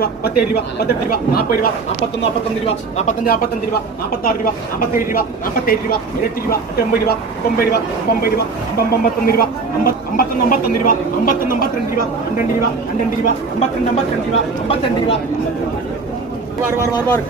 രൂപ 17 രൂപ 18 രൂപ 40 രൂപ 41 രൂപ 45 രൂപ 46 രൂപ 47 രൂപ 47 രൂപ 47 രൂപ 8 രൂപ 90 രൂപ 90 രൂപ 91 രൂപ 51 രൂപ 52 രൂപ 52 രൂപ 52 രൂപ 52 രൂപ 52 രൂപ വാർ